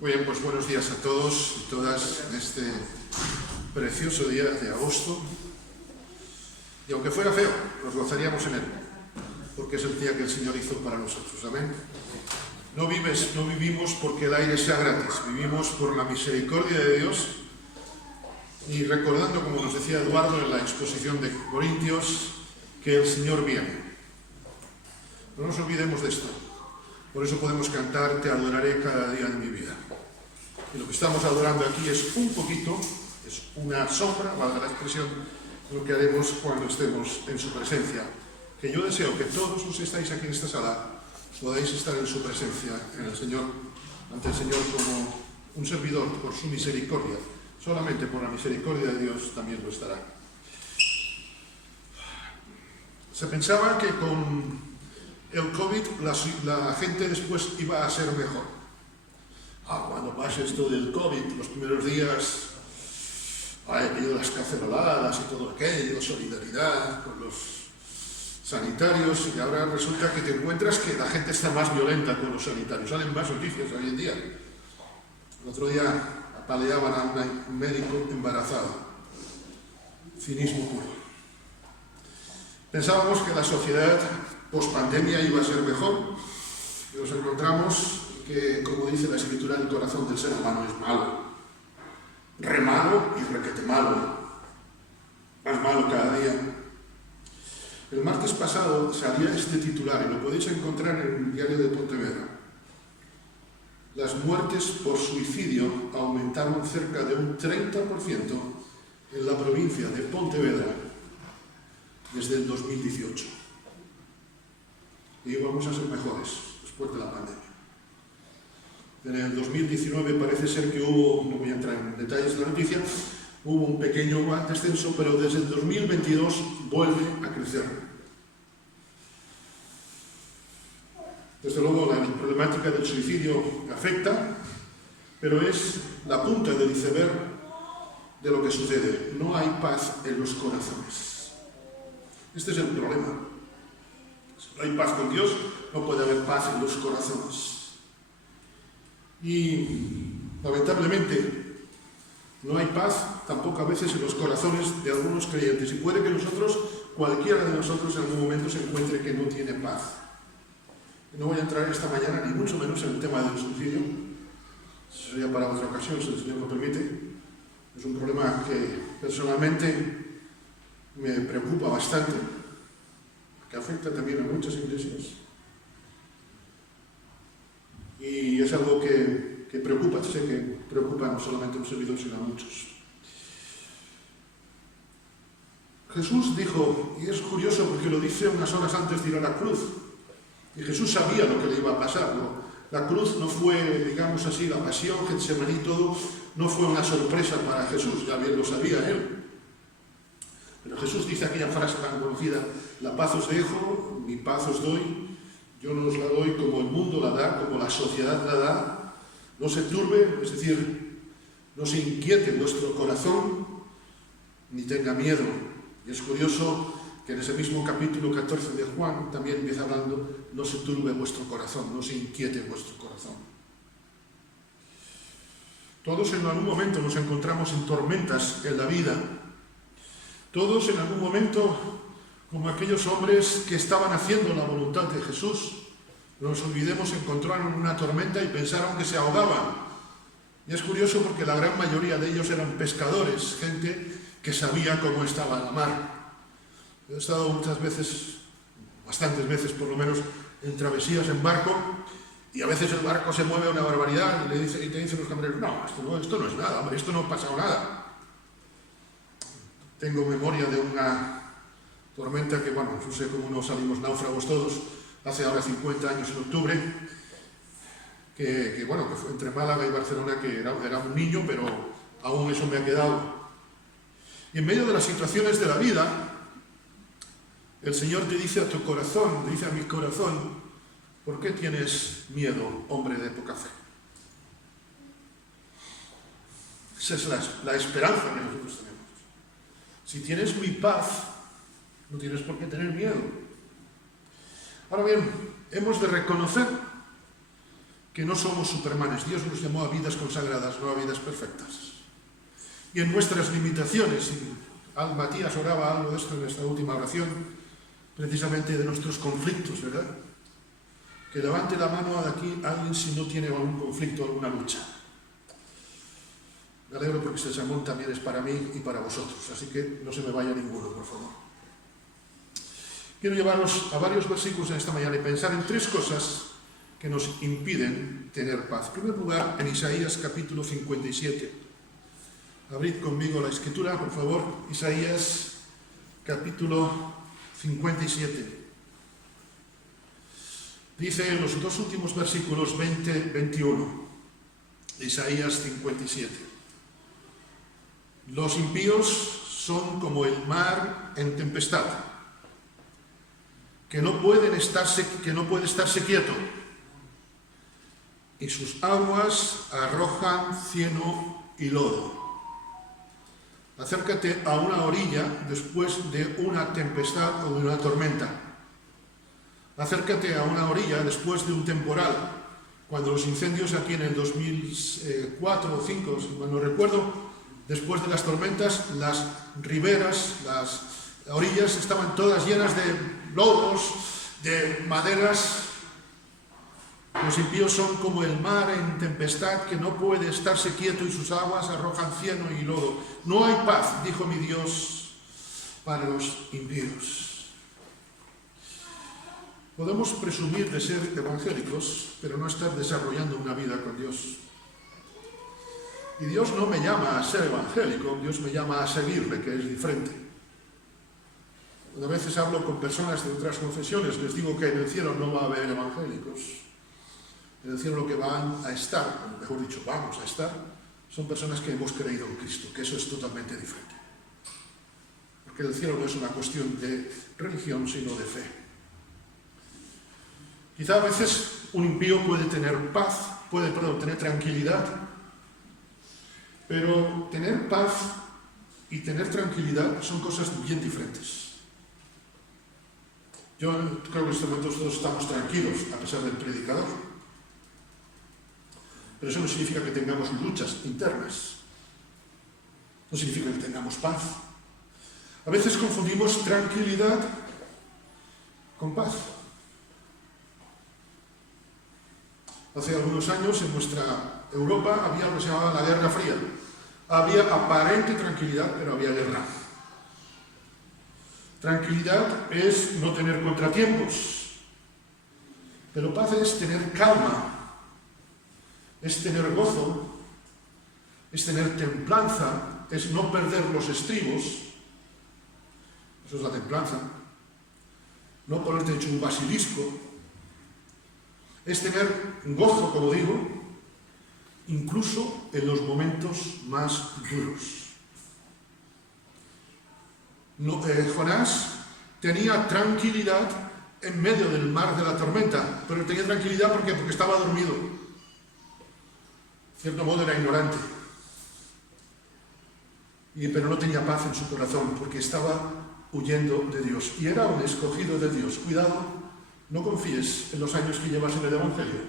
Muy bien, pues buenos días a todos y todas en este precioso día de agosto. Y aunque fuera feo, nos gozaríamos en él, porque es el día que el Señor hizo para nosotros. Amén. No vivimos porque el aire sea gratis, vivimos por la misericordia de Dios. Y recordando, como nos decía Eduardo en la exposición de Corintios, que el Señor viene. No nos olvidemos de esto. Por eso podemos cantar, te adoraré cada día de mi vida. Y lo que estamos adorando aquí es un poquito, es una sombra, valga la expresión, de lo que haremos cuando estemos en su presencia. Que yo deseo que todos los que estáis aquí en esta sala podáis estar en su presencia, en el Señor, ante el Señor como un servidor, por su misericordia. Solamente por la misericordia de Dios también lo estará. Se pensaba que con el COVID la gente después iba a ser mejor. Cuando pase esto del COVID, los primeros días, aquello de las caceroladas y todo aquello, solidaridad con los sanitarios, y ahora resulta que te encuentras que la gente está más violenta con los sanitarios. Salen más noticias hoy en día. El otro día apaleaban a un médico embarazado. Cinismo puro. Pensábamos que la sociedad post-pandemia iba a ser mejor, y nos encontramos que, como dice la Escritura, el corazón del ser humano es malo. Re malo y requete malo. Más malo cada día. El martes pasado salía este titular, y lo podéis encontrar en el diario de Pontevedra. Las muertes por suicidio aumentaron cerca de un 30% en la provincia de Pontevedra desde el 2018. Y vamos a ser mejores después de la pandemia. En el 2019 parece ser que hubo, no voy a entrar en detalles de la noticia, hubo un pequeño descenso, pero desde el 2022 vuelve a crecer. Desde luego la problemática del suicidio afecta, pero es la punta del iceberg de lo que sucede. No hay paz en los corazones. Este es el problema. Si no hay paz con Dios, no puede haber paz en los corazones. Y lamentablemente no hay paz tampoco a veces en los corazones de algunos creyentes. Y puede que cualquiera de nosotros en algún momento se encuentre que no tiene paz. No voy a entrar esta mañana ni mucho menos en el tema del suicidio. Eso sería para otra ocasión, si el Señor lo permite. Es un problema que personalmente me preocupa bastante, que afecta también a muchas iglesias. Y es algo que preocupa, sé que preocupa no solamente a un servidor, sino a muchos. Jesús dijo, y es curioso porque lo dice unas horas antes de ir a la cruz, y Jesús sabía lo que le iba a pasar, ¿no? La cruz no fue, digamos así, la pasión, Getsemaní y todo, no fue una sorpresa para Jesús, ya bien lo sabía él. Pero Jesús dice aquella frase tan conocida, la paz os dejo, mi paz os doy. Yo no os la doy como el mundo la da, como la sociedad la da. No se turbe, es decir, no se inquiete vuestro corazón, ni tenga miedo. Y es curioso que en ese mismo capítulo 14 de Juan también empieza hablando, no se turbe vuestro corazón, no se inquiete vuestro corazón. Todos en algún momento nos encontramos en tormentas en la vida. Todos en algún momento, como aquellos hombres que estaban haciendo la voluntad de Jesús, no nos olvidemos, encontraron una tormenta y pensaron que se ahogaban. Y es curioso porque la gran mayoría de ellos eran pescadores, gente que sabía cómo estaba la mar. He estado muchas veces, bastantes veces por lo menos, en travesías en barco, y a veces el barco se mueve a una barbaridad y te dicen los camareros, no, esto no es nada, hombre, esto no ha pasado nada. Tengo memoria de una tormenta que, bueno, no sé cómo nos salimos náufragos todos, hace ahora 50 años en octubre, que fue entre Málaga y Barcelona, que era un niño, pero aún eso me ha quedado. Y en medio de las situaciones de la vida, el Señor te dice a tu corazón, te dice a mi corazón, ¿por qué tienes miedo, hombre de poca fe? Esa es la esperanza que nosotros tenemos. Si tienes mi paz, no tienes por qué tener miedo. Ahora bien, hemos de reconocer que no somos supermanes. Dios nos llamó a vidas consagradas, no a vidas perfectas. Y en nuestras limitaciones, y Matías oraba algo de esto en esta última oración, precisamente de nuestros conflictos, ¿verdad? Que levante la mano de aquí alguien si no tiene algún conflicto, alguna lucha. Me alegro porque este sermón también es para mí y para vosotros, así que no se me vaya ninguno, por favor. Quiero llevaros a varios versículos en esta mañana y pensar en tres cosas que nos impiden tener paz. En primer lugar, en Isaías capítulo 57. Abrid conmigo la escritura, por favor. Isaías capítulo 57. Dice en los dos últimos versículos 20-21 de Isaías 57. Los impíos son como el mar en tempestad, que no puede estarse quieto, y sus aguas arrojan cieno y lodo. Acércate a una orilla después de una tempestad o de una tormenta. Acércate a una orilla después de un temporal. Cuando los incendios aquí en el 2004 o 2005, si mal no recuerdo, después de las tormentas, las riberas, las orillas estaban todas llenas de lodos, de maderas. Los impíos son como el mar en tempestad que no puede estarse quieto y sus aguas arrojan cieno y lodo. No hay paz, dijo mi Dios, para los impíos. Podemos presumir de ser evangélicos, pero no estar desarrollando una vida con Dios. Y Dios no me llama a ser evangélico, Dios me llama a seguirle, que es diferente. A veces hablo con personas de otras confesiones, les digo que en el cielo no va a haber evangélicos. En el cielo lo que van a estar, o mejor dicho, vamos a estar, son personas que hemos creído en Cristo, que eso es totalmente diferente. Porque el cielo no es una cuestión de religión, sino de fe. Quizá a veces un impío puede tener paz, puede tener tranquilidad, pero tener paz y tener tranquilidad son cosas bien diferentes. Yo creo que en este momento todos estamos tranquilos, a pesar del predicador. Pero eso no significa que tengamos luchas internas. No significa que tengamos paz. A veces confundimos tranquilidad con paz. Hace algunos años en nuestra Europa había lo que se llamaba la Guerra Fría. Había aparente tranquilidad, pero había guerra. Tranquilidad es no tener contratiempos, pero paz es tener calma, es tener gozo, es tener templanza, es no perder los estribos. Eso es la templanza. No ponerte hecho un basilisco. Es tener gozo, como digo, incluso en los momentos más duros. Jonás tenía tranquilidad en medio del mar de la tormenta, pero tenía tranquilidad porque estaba dormido. De cierto modo era ignorante. Pero no tenía paz en su corazón porque estaba huyendo de Dios. Y era un escogido de Dios. Cuidado, no confíes en los años que llevas en el Evangelio.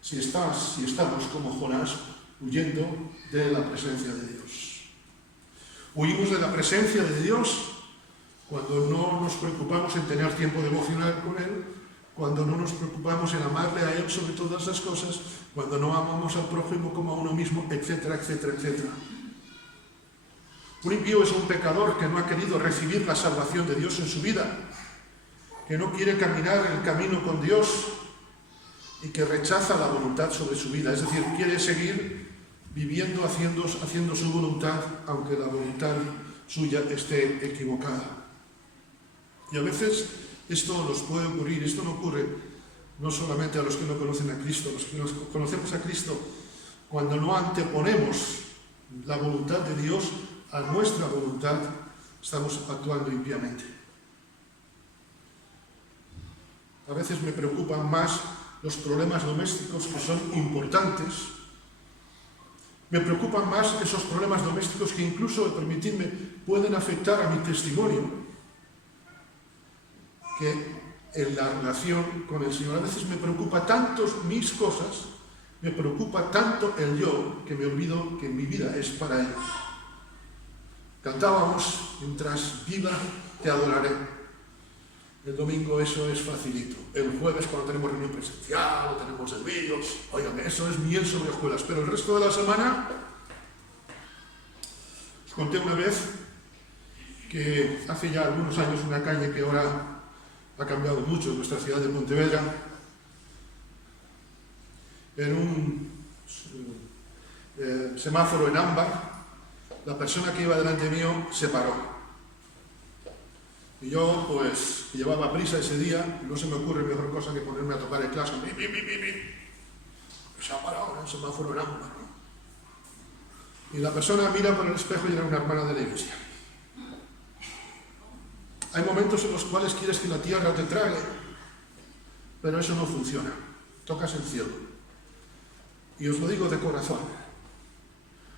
Si estamos como Jonás, huyendo de la presencia de Dios. Huimos de la presencia de Dios cuando no nos preocupamos en tener tiempo devocional con Él, cuando no nos preocupamos en amarle a Él sobre todas las cosas, cuando no amamos al prójimo como a uno mismo, etcétera, etcétera, etcétera. Un impío es un pecador que no ha querido recibir la salvación de Dios en su vida, que no quiere caminar el camino con Dios y que rechaza la voluntad sobre su vida, es decir, quiere seguir viviendo, haciendo su voluntad, aunque la voluntad suya esté equivocada. Y a veces esto nos puede ocurrir, esto no ocurre no solamente a los que no conocen a Cristo, los que conocemos a Cristo, cuando no anteponemos la voluntad de Dios a nuestra voluntad, estamos actuando impíamente. A veces me preocupan más los problemas domésticos, que son importantes. Me preocupan más esos problemas domésticos que incluso, permitidme, pueden afectar a mi testimonio, que en la relación con el Señor. A veces me preocupa tanto mis cosas Me preocupa tanto el yo que me olvido que mi vida es para Él. Cantábamos, mientras viva te adoraré. El domingo eso es facilito. El jueves cuando tenemos reunión presencial o tenemos el vídeo, óigame, eso es miel sobre hojuelas. Pero el resto de la semana, os conté una vez que hace ya algunos años una calle que ahora ha cambiado mucho en nuestra ciudad de Pontevedra, en un semáforo en ámbar, la persona que iba delante mío se paró. Y yo, pues, llevaba prisa ese día, y no se me ocurre mejor cosa que ponerme a tocar el claxon. Se ha parado en el semáforo en ámbar, ¿no? Y la persona mira por el espejo y era una hermana de la iglesia. Hay momentos en los cuales quieres que la tierra te trague, pero eso no funciona. Tocas el cielo. Y os lo digo de corazón.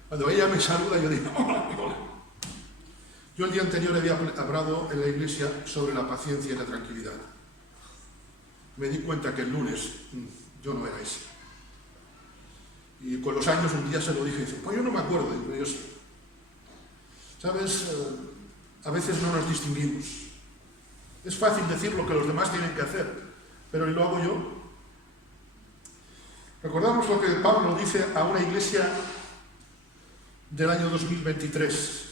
Cuando ella me saluda, yo digo, hola, hola. Yo el día anterior había hablado en la iglesia sobre la paciencia y la tranquilidad. Me di cuenta que el lunes yo no era ese. Y con los años un día se lo dije y dice, pues yo no me acuerdo, pero yo sí. ¿Sabes? A veces no nos distinguimos. Es fácil decir lo que los demás tienen que hacer, pero ¿y lo hago yo? Recordamos lo que Pablo dice a una iglesia del año 2023,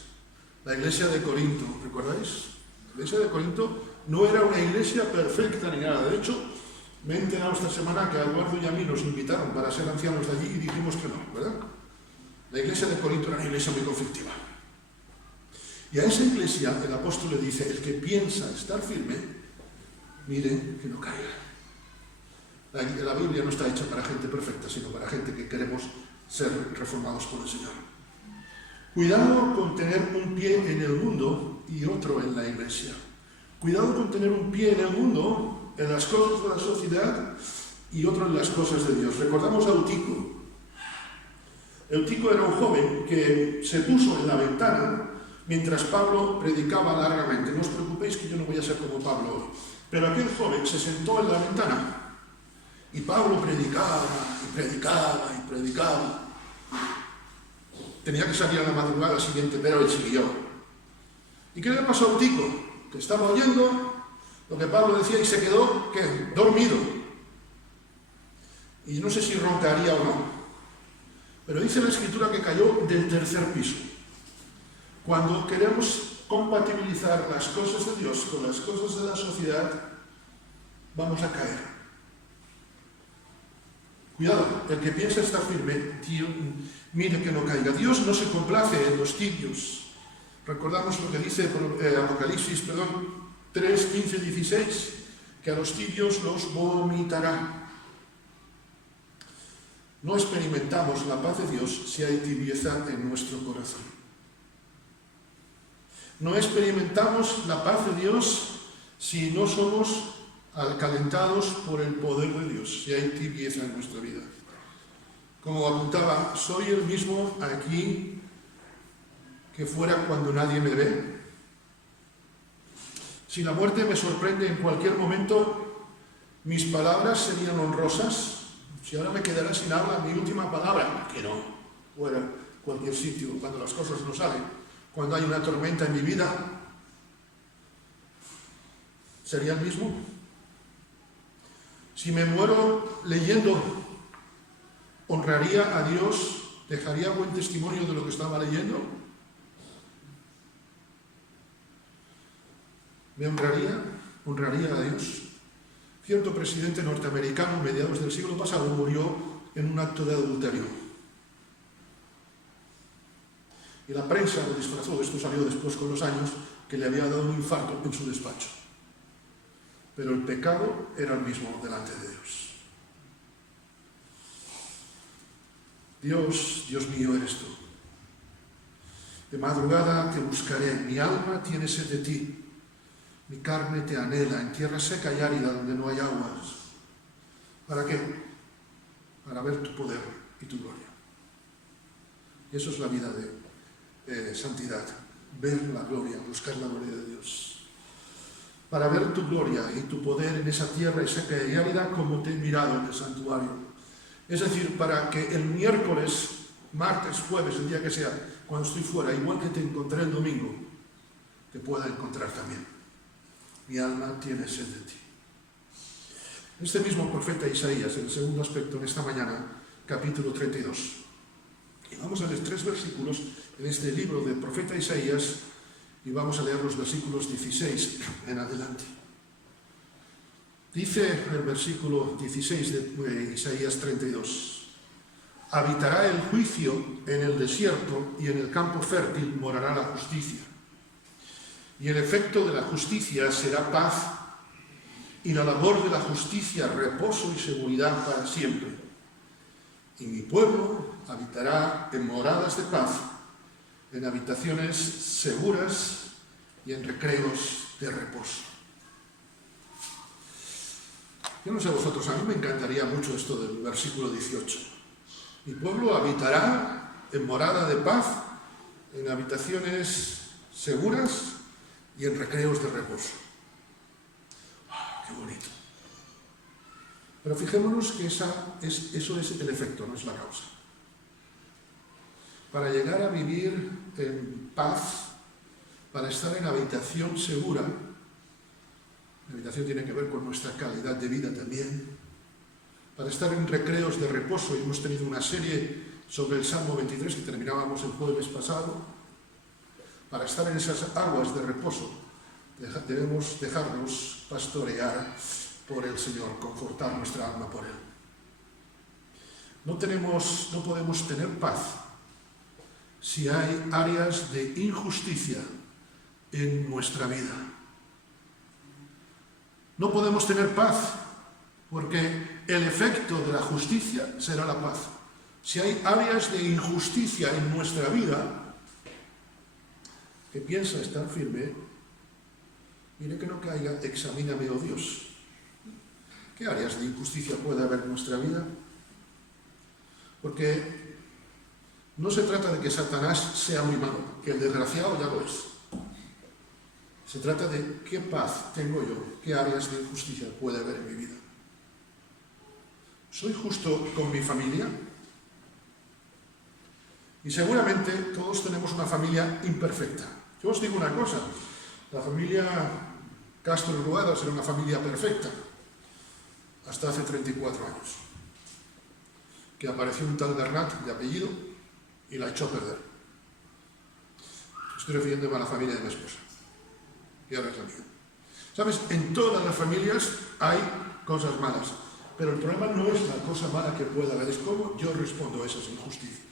la iglesia de Corinto, ¿recordáis? La iglesia de Corinto no era una iglesia perfecta ni nada. De hecho, me he enterado esta semana que a Eduardo y a mí nos invitaron para ser ancianos de allí y dijimos que no, ¿verdad? La iglesia de Corinto era una iglesia muy conflictiva. Y a esa iglesia el apóstol le dice, el que piensa estar firme, mire que no caiga. La Biblia no está hecha para gente perfecta, sino para gente que queremos ser reformados por el Señor. Cuidado con tener un pie en el mundo y otro en la iglesia. Cuidado con tener un pie en el mundo, en las cosas de la sociedad, y otro en las cosas de Dios. Recordamos a Eutico. Eutico era un joven que se puso en la ventana mientras Pablo predicaba largamente. No os preocupéis que yo no voy a ser como Pablo hoy. Pero aquel joven se sentó en la ventana y Pablo predicaba y predicaba y predicaba. Tenía que salir a la madrugada siguiente, pero él siguió. ¿Y qué le pasó a Eutico? Que estaba oyendo lo que Pablo decía y se quedó, ¿qué? Dormido. Y no sé si roncaría o no. Pero dice la Escritura que cayó del tercer piso. Cuando queremos compatibilizar las cosas de Dios con las cosas de la sociedad, vamos a caer. Cuidado, el que piensa estar firme, mire que no caiga. Dios no se complace en los tibios. Recordamos lo que dice Apocalipsis 3, 15, 16, que a los tibios los vomitará. No experimentamos la paz de Dios si hay tibieza en nuestro corazón. No experimentamos la paz de Dios si no somos alcalentados por el poder de Dios, si hay tibieza en nuestra vida. Como apuntaba, soy el mismo aquí que fuera cuando nadie me ve. Si la muerte me sorprende en cualquier momento, mis palabras serían honrosas. Si ahora me quedara sin habla, mi última palabra, que no, fuera cualquier sitio, cuando las cosas no salen, cuando hay una tormenta en mi vida, ¿sería el mismo? Si me muero leyendo, ¿honraría a Dios? ¿Dejaría buen testimonio de lo que estaba leyendo? ¿Me honraría? ¿Honraría a Dios? Cierto presidente norteamericano, mediados del siglo pasado, murió en un acto de adulterio. Y la prensa lo disfrazó, esto salió después con los años, que le había dado un infarto en su despacho. Pero el pecado era el mismo delante de Dios. Dios mío eres tú. De madrugada te buscaré, mi alma tiene sed de ti. Mi carne te anhela en tierra seca y árida donde no hay aguas. ¿Para qué? Para ver tu poder y tu gloria. Y eso es la vida de santidad. Ver la gloria, buscar la gloria de Dios. Para ver tu gloria y tu poder en esa tierra seca y árida como te he mirado en el santuario. Es decir, para que el miércoles, martes, jueves, el día que sea, cuando estoy fuera, igual que te encontré el domingo, te pueda encontrar también. Mi alma tiene sed de ti. Este mismo profeta Isaías, en el segundo aspecto, en esta mañana, capítulo 32. Y vamos a leer 3 versículos en este libro del profeta Isaías y vamos a leer los versículos 16 en adelante. Dice el versículo 16 de Isaías 32: habitará el juicio en el desierto y en el campo fértil morará la justicia. Y el efecto de la justicia será paz, y la labor de la justicia reposo y seguridad para siempre. Y mi pueblo habitará en moradas de paz, en habitaciones seguras y en recreos de reposo. Yo no sé vosotros, a mí me encantaría mucho esto del versículo 18. Mi pueblo habitará en morada de paz, en habitaciones seguras y en recreos de reposo. ¡Qué bonito! Pero fijémonos que eso es el efecto, no es la causa. Para llegar a vivir en paz, para estar en habitación segura, la habitación tiene que ver con nuestra calidad de vida también, para estar en recreos de reposo, y hemos tenido una serie sobre el Salmo 23 que terminábamos el jueves pasado. Para estar en esas aguas de reposo debemos dejarnos pastorear por el Señor, confortar nuestra alma por Él. No podemos tener paz si hay áreas de injusticia en nuestra vida. No podemos tener paz porque el efecto de la justicia será la paz. Si hay áreas de injusticia en nuestra vida, que piensa estar firme, mire que no caiga, examíname, oh Dios. ¿Qué áreas de injusticia puede haber en nuestra vida? Porque no se trata de que Satanás sea muy malo, que el desgraciado ya lo es. Se trata de qué paz tengo yo, qué áreas de injusticia puede haber en mi vida. ¿Soy justo con mi familia? Y seguramente todos tenemos una familia imperfecta. Yo os digo una cosa, la familia Castro Ruadas era una familia perfecta, hasta hace 34 años, que apareció un tal Bernat de apellido y la echó a perder. Estoy refiriéndome a la familia de mi esposa, y ahora es la mía. ¿Sabes? En todas las familias hay cosas malas, pero el problema no es la cosa mala que pueda haber, es cómo yo respondo a esas injusticias.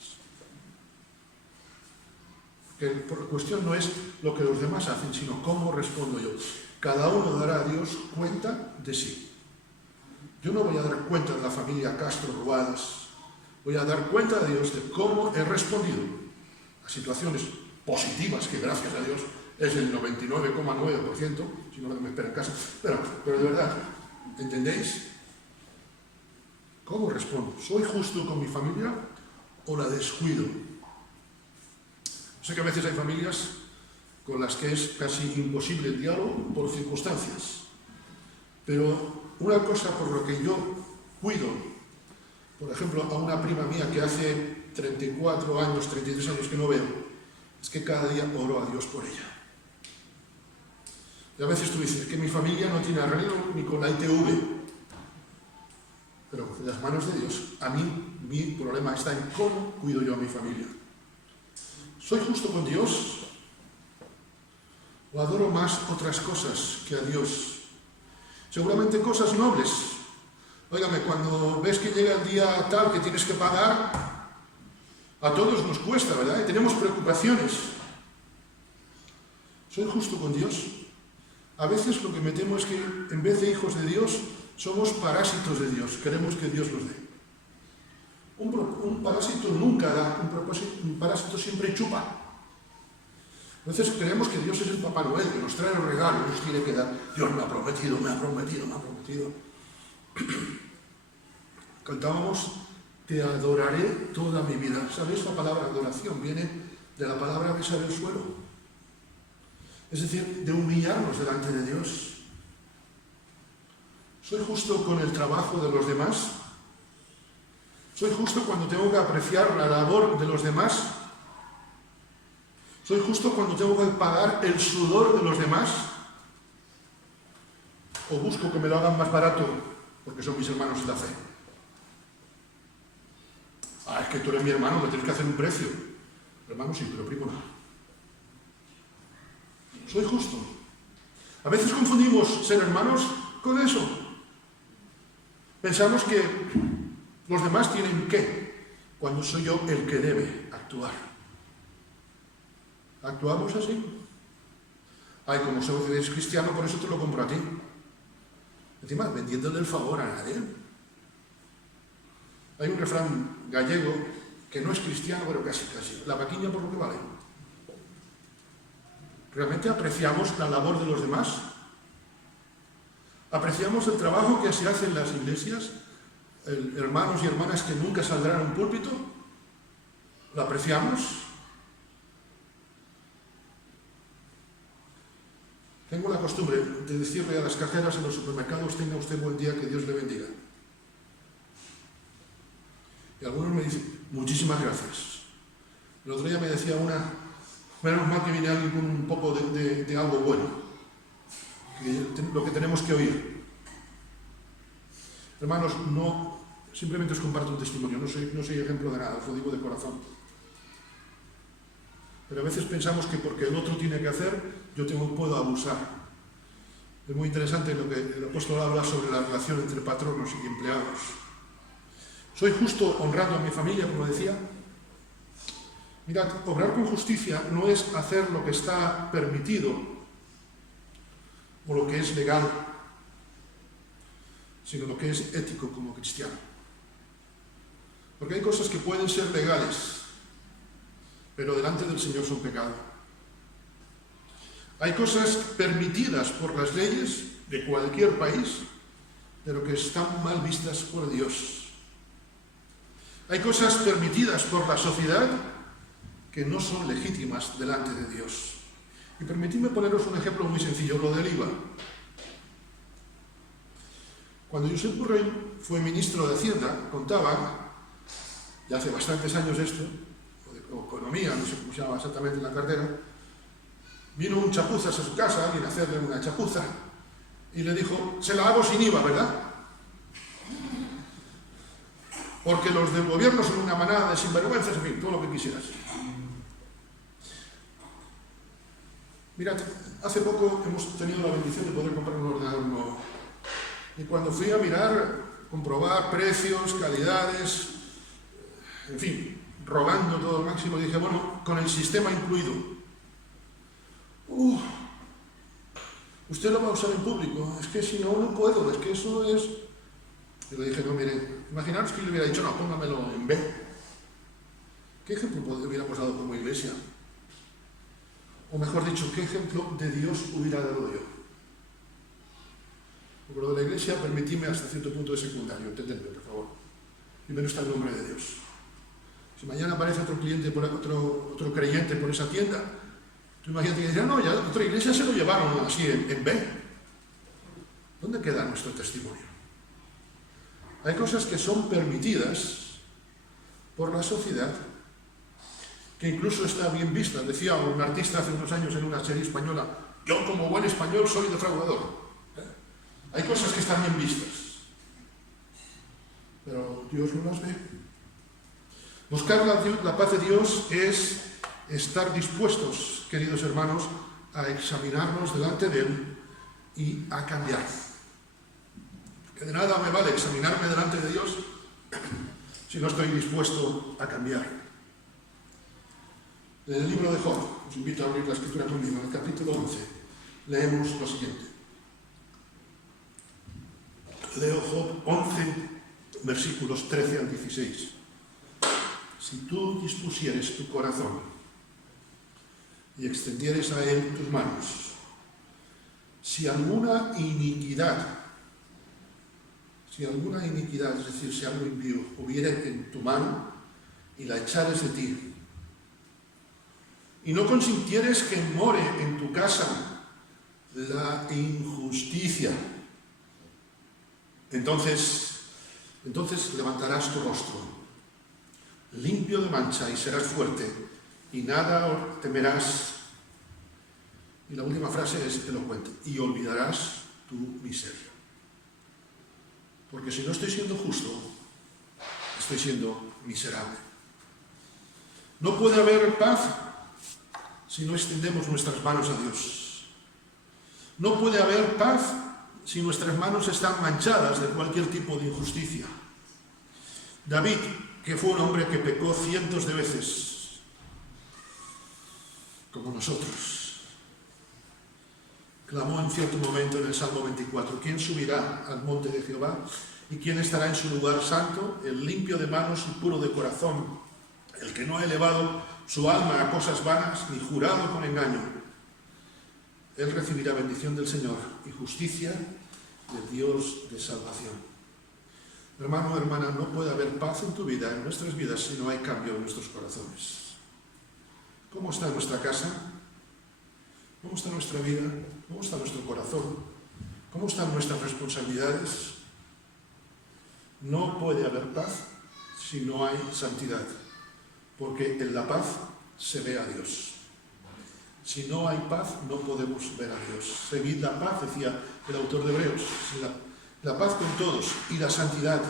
Que la cuestión no es lo que los demás hacen, sino cómo respondo yo. Cada uno dará a Dios cuenta de sí. Yo no voy a dar cuenta de la familia Castro Ruadas, voy a dar cuenta a Dios de cómo he respondido a situaciones positivas, que gracias a Dios es el 99,9%, si no me espera en casa, pero de verdad, ¿entendéis? ¿Cómo respondo? ¿Soy justo con mi familia o la descuido? Sé que a veces hay familias con las que es casi imposible el diálogo por circunstancias, pero una cosa por lo que yo cuido, por ejemplo, a una prima mía que hace 34 años, 33 años que no veo, es que cada día oro a Dios por ella. Y a veces tú dices que mi familia no tiene arreglo ni con la ITV, pero en las manos de Dios, a mí mi problema está en cómo cuido yo a mi familia. ¿Soy justo con Dios? ¿O adoro más otras cosas que a Dios? Seguramente cosas nobles. Óigame, cuando ves que llega el día tal que tienes que pagar, a todos nos cuesta, ¿verdad? Y tenemos preocupaciones. ¿Soy justo con Dios? A veces lo que me temo es que en vez de hijos de Dios, somos parásitos de Dios. Queremos que Dios nos dé. Un parásito nunca da, un parásito siempre chupa. Entonces creemos que Dios es el Papá Noel, que nos trae los regalos, nos tiene que dar. Dios me ha prometido, me ha prometido, me ha prometido. Cantábamos, te adoraré toda mi vida. ¿Sabéis? La palabra adoración viene de la palabra besar el suelo. Es decir, de humillarnos delante de Dios. ¿Soy justo con el trabajo de los demás? ¿Soy justo cuando tengo que apreciar la labor de los demás? ¿Soy justo cuando tengo que pagar el sudor de los demás? ¿O busco que me lo hagan más barato porque son mis hermanos en la fe? Ah, es que tú eres mi hermano, me tienes que hacer un precio. Hermano sí, pero primo no. ¿Soy justo? A veces confundimos ser hermanos con eso. Pensamos que los demás tienen que, cuando soy yo el que debe actuar. ¿Actuamos así? Ay, como eres cristiano, por eso te lo compro a ti. Encima, vendiéndole el favor a nadie. Hay un refrán gallego que no es cristiano, pero casi. La vaquiña por lo que vale. ¿Realmente apreciamos la labor de los demás? ¿Apreciamos el trabajo que se hace en las iglesias? Hermanos y hermanas que nunca saldrán a un púlpito. ¿Lo apreciamos? Tengo la costumbre de decirle a las cajeras en los supermercados: tenga usted buen día, que Dios le bendiga. Y algunos me dicen: muchísimas gracias. El otro día me decía una: menos mal que viene alguien con un poco de algo bueno, lo que tenemos que oír. Hermanos, no, simplemente os comparto un testimonio, no soy ejemplo de nada, os lo digo de corazón. Pero a veces pensamos que porque el otro tiene que hacer, yo puedo abusar. Es muy interesante lo que el apóstol habla sobre la relación entre patronos y empleados. ¿Soy justo honrando a mi familia, como decía? Mirad, obrar con justicia no es hacer lo que está permitido o lo que es legal, sino lo que es ético como cristiano. Porque hay cosas que pueden ser legales, pero delante del Señor son pecado. Hay cosas permitidas por las leyes de cualquier país, pero que están mal vistas por Dios. Hay cosas permitidas por la sociedad que no son legítimas delante de Dios. Y permitidme poneros un ejemplo muy sencillo, lo del IVA. Cuando Josep Borrell fue ministro de Hacienda, contaba, ya hace bastantes años esto, o economía, no sé cómo se llama exactamente en la cartera, vino un chapuzas a su casa, alguien a hacerle una chapuza, y le dijo: se la hago sin IVA, ¿verdad? Porque los del gobierno son una manada de sinvergüenzas, en fin, todo lo que quisieras. Mirad, hace poco hemos tenido la bendición de poder comprar un ordenador nuevo. Y cuando fui a mirar, comprobar precios, calidades, en fin, rogando todo al máximo, dije: bueno, con el sistema incluido. Usted lo va a usar en público, es que si no, no puedo, es que eso es... Y le dije: no, mire, imaginaros que yo le hubiera dicho: no, póngamelo en B. ¿Qué ejemplo hubiéramos dado como iglesia? O mejor dicho, ¿qué ejemplo de Dios hubiera dado yo? Porque lo de la iglesia, permitidme hasta cierto punto de secundario, entendedme, por favor. Primero está el nombre de Dios. Si mañana aparece otro cliente, otro creyente por esa tienda, tú imagínate que dirán: no, ya otra iglesia se lo llevaron así en B. ¿Dónde queda nuestro testimonio? Hay cosas que son permitidas por la sociedad, que incluso está bien vista. Decía un artista hace unos años en una serie española: yo como buen español soy defraudador. Hay cosas que están bien vistas, pero Dios no las ve. Buscar la paz de Dios es estar dispuestos, queridos hermanos, a examinarnos delante de Él y a cambiar. Que de nada me vale examinarme delante de Dios si no estoy dispuesto a cambiar. En el libro de Job, os invito a abrir la escritura conmigo, en el capítulo 11, leemos lo siguiente. Leo Job 11, versículos 13 al 16. Si tú dispusieres tu corazón y extendieres a él tus manos, si alguna iniquidad, es decir, si algo impío hubiera en tu mano y la echares de ti, y no consintieres que more en tu casa la injusticia, entonces levantarás tu rostro limpio de mancha y serás fuerte, y nada temerás. Y la última frase es elocuente: y olvidarás tu miseria. Porque si no estoy siendo justo, estoy siendo miserable. No puede haber paz si no extendemos nuestras manos a Dios. No puede haber paz si nuestras manos están manchadas de cualquier tipo de injusticia. David, que fue un hombre que pecó cientos de veces, como nosotros, clamó en cierto momento en el Salmo 24: ¿quién subirá al monte de Jehová? ¿Y quién estará en su lugar santo? El limpio de manos y puro de corazón, el que no ha elevado su alma a cosas vanas, ni jurado con engaño. Él recibirá bendición del Señor y justicia del Dios de salvación. Hermano o hermana, no puede haber paz en tu vida, en nuestras vidas, si no hay cambio en nuestros corazones. ¿Cómo está nuestra casa? ¿Cómo está nuestra vida? ¿Cómo está nuestro corazón? ¿Cómo están nuestras responsabilidades? No puede haber paz si no hay santidad, porque en la paz se ve a Dios. Si no hay paz, no podemos ver a Dios. Seguid la paz, decía el autor de Hebreos, la paz con todos y la santidad.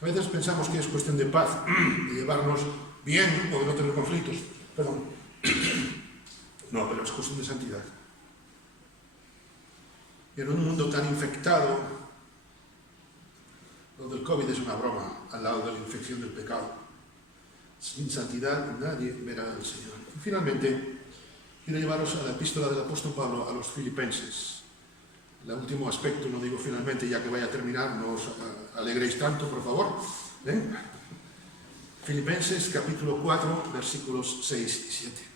A veces pensamos que es cuestión de paz, de llevarnos bien o de no tener conflictos. Perdón. No, pero es cuestión de santidad. Y en un mundo tan infectado, lo del COVID es una broma al lado de la infección del pecado. Sin santidad nadie verá al Señor. Y finalmente, quiero llevaros a la epístola del apóstol Pablo a los Filipenses. El último aspecto, no digo finalmente, ya que vaya a terminar, no os alegréis tanto, por favor. Filipenses capítulo 4, versículos 6 y 7.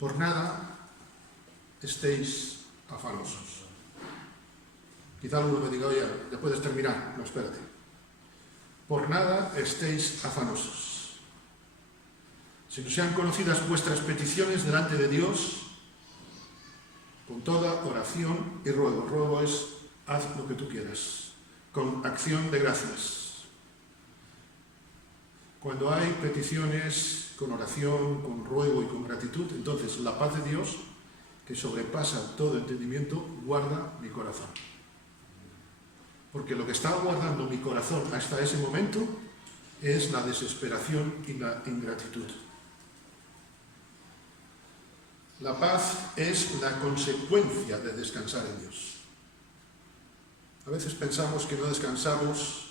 Por nada estéis afanosos. Quizá alguno me diga: oye, ya puedes terminar. No, espérate. Por nada estéis afanosos, sino sean conocidas vuestras peticiones delante de Dios con toda oración y ruego. Ruego es: haz lo que tú quieras, con acción de gracias. Cuando hay peticiones con oración, con ruego y con gratitud, entonces la paz de Dios, que sobrepasa todo entendimiento, guarda mi corazón. Porque lo que está guardando mi corazón hasta ese momento es la desesperación y la ingratitud. La paz es la consecuencia de descansar en Dios. A veces pensamos que no descansamos,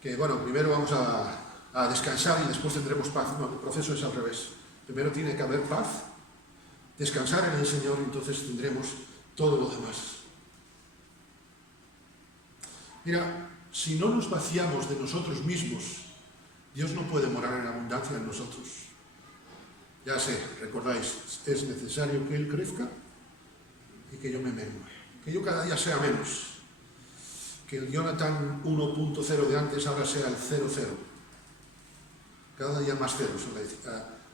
que bueno, primero vamos a descansar y después tendremos paz. No, el proceso es al revés. Primero tiene que haber paz, descansar en el Señor, y entonces tendremos todo lo demás. Mira, si no nos vaciamos de nosotros mismos, Dios no puede morar en abundancia en nosotros. Ya sé, recordáis, es necesario que Él crezca y que yo me mengue, que yo cada día sea menos, que el Jonathan 1.0 de antes ahora sea el 0.0, cada día más ceros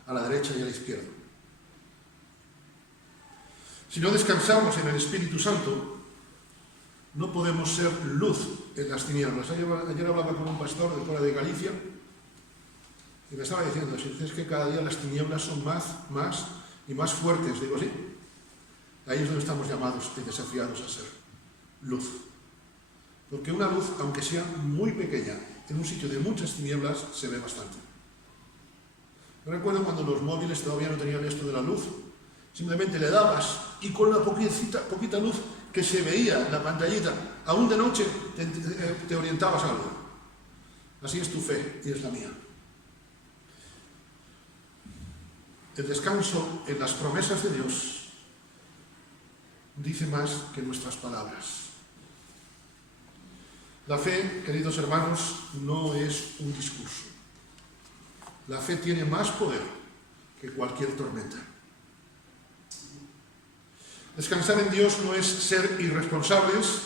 a la derecha y a la izquierda. Si no descansamos en el Espíritu Santo, no podemos ser luz en las tinieblas. Ayer hablaba con un pastor de fuera de Galicia y me estaba diciendo: si dices que cada día las tinieblas son más y más fuertes. Digo, sí. Ahí es donde estamos llamados y desafiados a ser luz. Porque una luz, aunque sea muy pequeña, en un sitio de muchas tinieblas, se ve bastante. Me recuerdo cuando los móviles todavía no tenían esto de la luz. Simplemente le dabas y con la poquita luz que se veía en la pantallita, aún de noche, te orientabas a algo. Así es tu fe y es la mía. El descanso en las promesas de Dios dice más que nuestras palabras. La fe, queridos hermanos, no es un discurso. La fe tiene más poder que cualquier tormenta. Descansar en Dios no es ser irresponsables,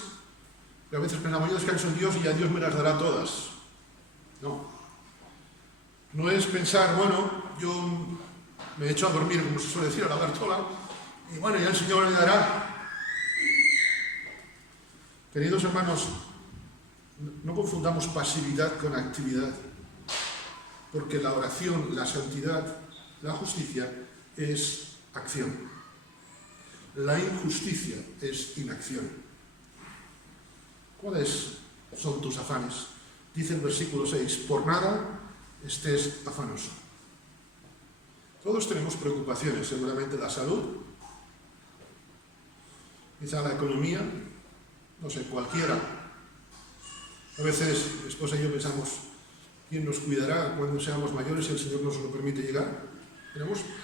que a veces pensamos: yo descanso en Dios y ya Dios me las dará todas. No. No es pensar: bueno, yo me echo a dormir, como se suele decir, a la Bartola, y bueno, ya el Señor me dará. Queridos hermanos, No confundamos pasividad con actividad, porque la oración, la santidad, la justicia es acción. La injusticia es inacción. ¿Cuáles son tus afanes? Dice el versículo 6, por nada estés afanoso. Todos tenemos preocupaciones, seguramente la salud, quizá la economía, no sé, cualquiera. A veces mi esposa y yo pensamos, ¿quién nos cuidará cuando seamos mayores si el Señor nos lo permite llegar?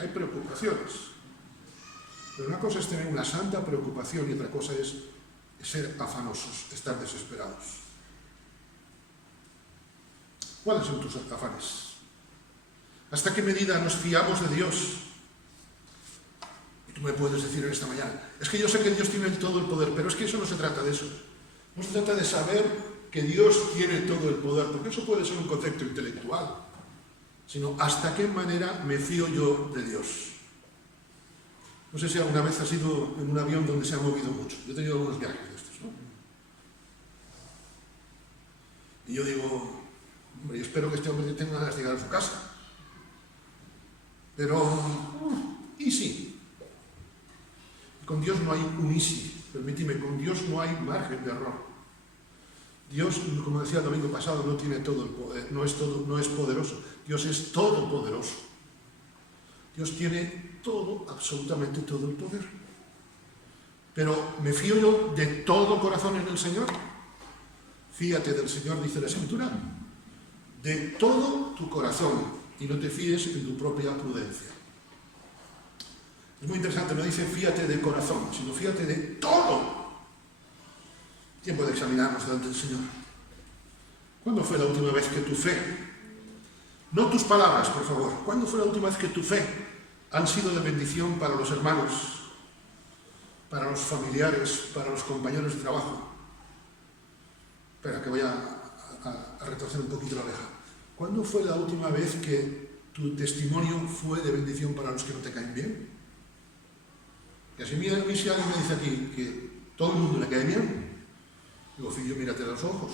Hay preocupaciones. Pero una cosa es tener una santa preocupación y otra cosa es ser afanosos, estar desesperados. ¿Cuáles son tus afanes? ¿Hasta qué medida nos fiamos de Dios? Y tú me puedes decir en esta mañana, es que yo sé que Dios tiene todo el poder, pero es que eso no se trata de eso. No se trata de saber que Dios tiene todo el poder, porque eso puede ser un concepto intelectual, sino hasta qué manera me fío yo de Dios. No sé si alguna vez has ido en un avión donde se ha movido mucho. Yo he tenido algunos viajes de estos, ¿no? Y yo digo, hombre, yo espero que este hombre tenga ganas de llegar a su casa. Pero, ¿y sí? Con Dios no hay un y sí, permíteme, con Dios no hay margen de error. Dios, como decía el domingo pasado, no tiene todo el poder, no es poderoso. Dios es todopoderoso. Dios tiene todo, absolutamente todo el poder. Pero ¿me fío yo de todo corazón en el Señor? Fíate del Señor, dice la Escritura, de todo tu corazón, y no te fíes en tu propia prudencia. Es muy interesante, no dice fíate de corazón, sino fíate de todo. Tiempo de examinarnos delante del Señor. ¿Cuándo fue la última vez que tu fe, no tus palabras, por favor, cuándo fue la última vez que tu fe han sido de bendición para los hermanos, para los familiares, para los compañeros de trabajo? Espera, que voy a retorcer un poquito la oreja. ¿Cuándo fue la última vez que tu testimonio fue de bendición para los que no te caen bien? Que si alguien me dice aquí que todo el mundo le cae bien, digo, fillo, mírate a los ojos.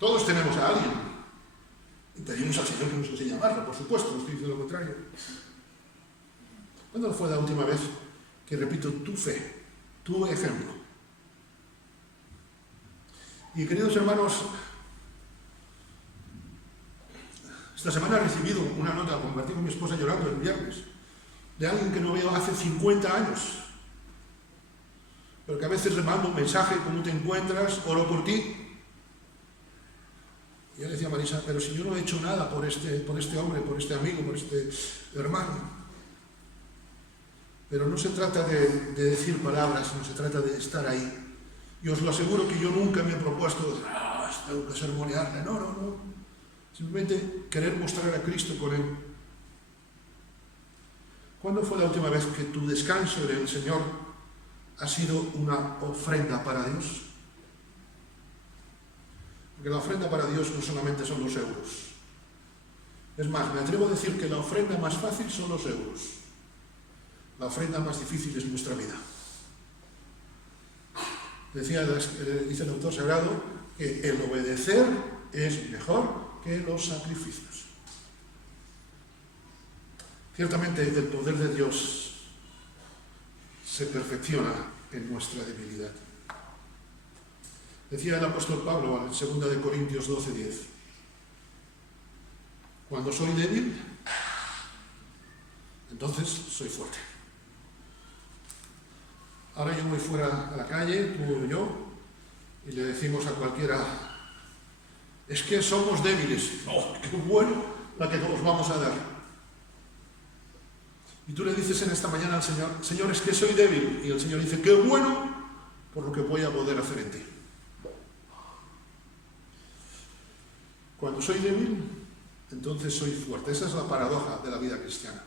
Todos tenemos a alguien. Y pedimos al Señor que nos enseñe a amarlo, por supuesto, no estoy diciendo lo contrario. ¿Cuándo fue la última vez que, repito, tu fe, tu ejemplo? Y queridos hermanos, esta semana he recibido una nota, compartí con mi esposa llorando el viernes, de alguien que no veo hace 50 años, pero que a veces le mando un mensaje, ¿cómo te encuentras? Oro por ti. Y yo le decía a Marisa, pero si yo no he hecho nada por este hombre, por este amigo, por este hermano. Pero no se trata de decir palabras, no se trata de estar ahí. Y os lo aseguro que yo nunca me he propuesto, tengo que sermonearle, no. Simplemente querer mostrar a Cristo con él. ¿Cuándo fue la última vez que tu descanso en el Señor ha sido una ofrenda para Dios? Porque la ofrenda para Dios no solamente son los euros. Es más, me atrevo a decir que la ofrenda más fácil son los euros. La ofrenda más difícil es nuestra vida. Dice el autor sagrado que el obedecer es mejor que los sacrificios. Ciertamente el poder de Dios se perfecciona en nuestra debilidad. Decía el apóstol Pablo en 2 Corintios 12:10, cuando soy débil, entonces soy fuerte. Ahora yo voy fuera a la calle, tú y yo, y le decimos a cualquiera, es que somos débiles. ¡Oh, qué bueno la que os vamos a dar! Y tú le dices en esta mañana al Señor, Señor, es que soy débil. Y el Señor dice, qué bueno por lo que voy a poder hacer en ti. Cuando soy débil, entonces soy fuerte. Esa es la paradoja de la vida cristiana.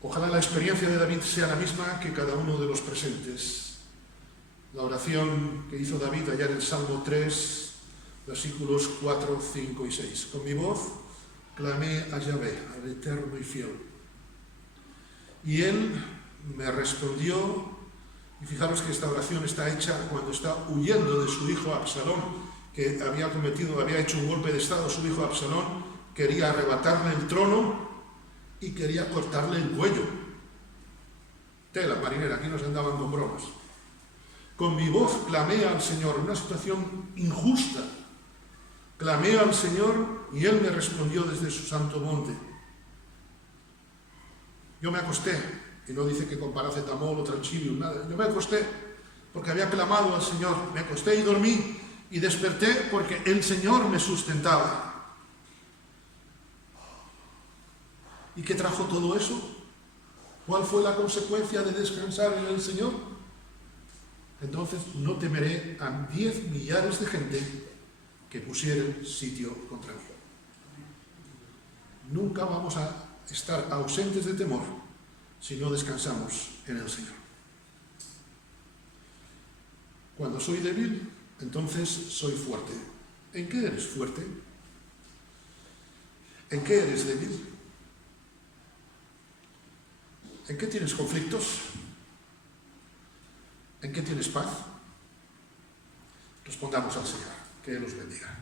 Ojalá la experiencia de David sea la misma que cada uno de los presentes. La oración que hizo David allá en el Salmo 3, versículos 4, 5 y 6. Con mi voz clamé a Yahvé, al Eterno y Fiel. Y él me respondió Y fijaros que esta oración está hecha cuando está huyendo de su hijo Absalón, que había hecho un golpe de estado. Su hijo Absalón quería arrebatarle el trono y quería cortarle el cuello. Tela marinera, aquí nos andaban con bromas. Con mi voz clamé al Señor, una situación injusta. Clamé al Señor y Él me respondió desde su santo monte. Yo me acosté, y no dice que con paracetamol o tranquilium, nada. Yo me acosté porque había clamado al Señor. Me acosté y dormí y desperté porque el Señor me sustentaba. ¿Y qué trajo todo eso? ¿Cuál fue la consecuencia de descansar en el Señor? Entonces no temeré a 10 millares de gente que pusieran sitio contra mí. Nunca vamos a estar ausentes de temor si no descansamos en el Señor. Cuando soy débil, entonces soy fuerte. ¿En qué eres fuerte? ¿En qué eres débil? ¿En qué tienes conflictos? ¿En qué tienes paz? Respondamos al Señor. Que Él los bendiga.